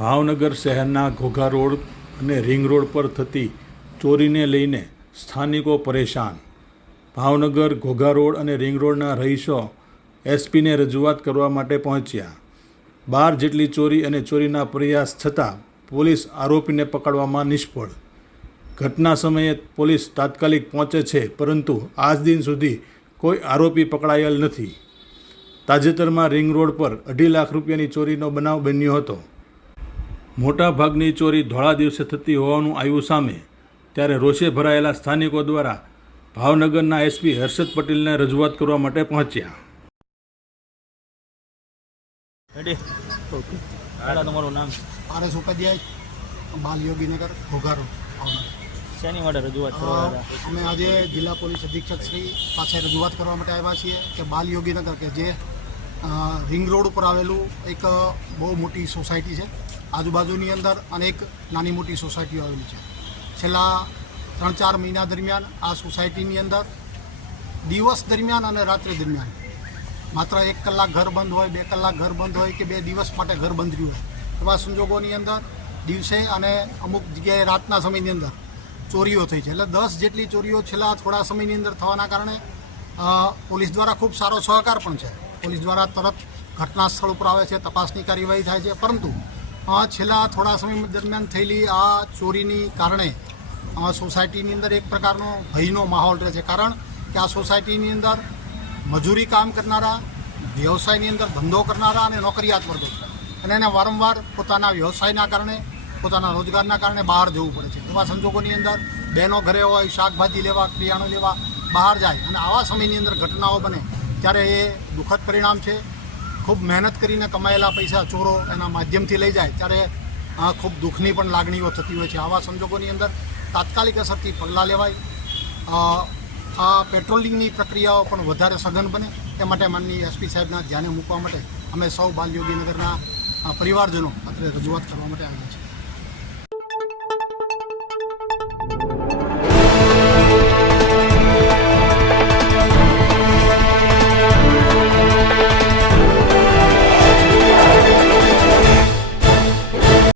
ભાવનગર શહેરના ઘોઘા રોડ અને ring road પર થતી ચોરીને લઈને સ્થાનિકો પરેશાન. ભાવનગર ઘોઘા રોડ અને રિંગ રોડના રહીશો એસપીને રજૂઆત કરવા માટે પહોંચ્યા. 12 જેટલી ચોરી અને ચોરીના પ્રયાસ છતાં પોલીસ આરોપીને પકડવામાં નિષ્ફળ. ઘટના સમયે પોલીસ તાત્કાલિક પહોંચે છે, પરંતુ આજ દિન સુધી કોઈ આરોપી પકડાયેલ નથી. તાજેતરમાં રિંગ રોડ પર 2.5 લાખ રૂપિયાની ચોરીનો બનાવ બન્યો હતો. મોટા ભાગની ચોરી ધોળા દિવસે થતી હોવાનું આવ્યું સામે, ત્યારે રોષે ભરાયેલા સ્થાનિકો દ્વારા ભાવનગરના એસપી હર્ષદ પટેલને રજૂઆત કરવા માટે પહોંચ્યા. તમારું નામ? RS Upadhyay, Balyoginagar, Ghogha road, Bhavnagar. શેની માટે રજૂઆત કરવા? અમે આજે જિલ્લા પોલીસ અધિક્ષક શ્રી પાસે રજૂઆત કરવા માટે આવ્યા છીએ કે બાલયોગીનગર, કે જે રિંગ રોડ ઉપર આવેલું એક બહુ મોટી સોસાયટી છે. આજુબાજુની અંદર અનેક નાની મોટી સોસાયટીઓ આવેલી છે. છેલ્લા 3-4 મહિના દરમિયાન આ સોસાયટીની અંદર દિવસ દરમિયાન અને રાત્રિ દરમિયાન માત્ર 1 કલાક ઘર બંધ હોય, 2 કલાક ઘર બંધ હોય કે 2 દિવસ માટે ઘર બંધ રહ્યું હોય, એવા સંજોગોની અંદર દિવસે અને અમુક જગ્યાએ રાતના સમયની અંદર ચોરીઓ થઈ છે. એટલે 10 જેટલી ચોરીઓ છેલ્લા થોડા સમયની અંદર થવાના કારણે પોલીસ દ્વારા ખૂબ સારો સહકાર પણ છે. પોલીસ દ્વારા તરત ઘટના સ્થળ ઉપર આવે છે, તપાસની કાર્યવાહી થાય છે. પરંતુ છેલ્લા થોડા સમય દરમિયાન થયેલી આ ચોરીની કારણે સોસાયટીની અંદર એક પ્રકારનો ભયનો માહોલ રહે છે. કારણ કે આ સોસાયટીની અંદર મજૂરી કામ કરનારા, વ્યવસાયની અંદર ધંધો કરનારા અને નોકરિયાત વર્ગો છે, અને એને વારંવાર પોતાના વ્યવસાયના કારણે, પોતાના રોજગારના કારણે બહાર જવું પડે છે. એવા સંજોગોની અંદર બહેનો ઘરે હોય, શાકભાજી લેવા, કરિયાણું લેવા બહાર જાય, અને આવા સમયની અંદર ઘટનાઓ બને ત્યારે એ દુઃખદ પરિણામ છે. ખૂબ મહેનત કરીને કમાયેલા પૈસા ચોરો એના માધ્યમથી લઈ જાય ત્યારે ખૂબ દુઃખની પણ લાગણીઓ થતી હોય છે. આવા સંજોગોની અંદર તાત્કાલિક અસરથી પગલાં લેવાય, આ પેટ્રોલિંગની પ્રક્રિયાઓ પણ વધારે સઘન બને, તે માટે માનનીય એસપી સાહેબના ધ્યાને મૂકવા માટે અમે સૌ બાલયોગીનગરના પરિવારજનો અત્રે રજૂઆત કરવા માટે આવ્યા છીએ.